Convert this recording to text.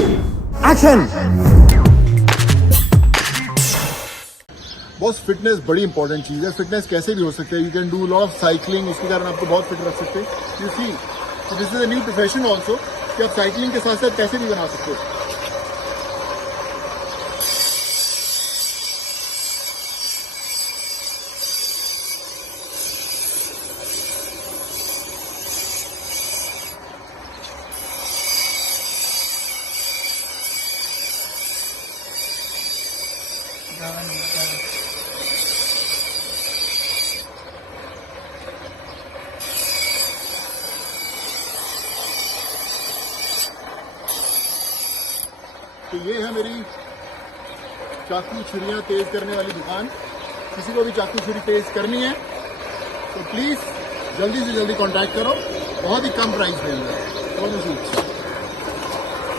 Action. Boss fitness बड़ी important चीज है। फिटनेस कैसे भी हो सकते हैं। You can do lot of cycling, उसके कारण आपको बहुत फिट रख सकते हैं। You see this is a new profession also कि आप साइकिलिंग के साथ साथ पैसे भी बना सकते हो। तो ये है मेरी चाकू छुरियां तेज करने वाली दुकान। किसी को भी चाकू छुरी तेज करनी है तो प्लीज जल्दी से जल्दी कांटेक्ट करो। बहुत ही कम प्राइस में है सोनू सूद।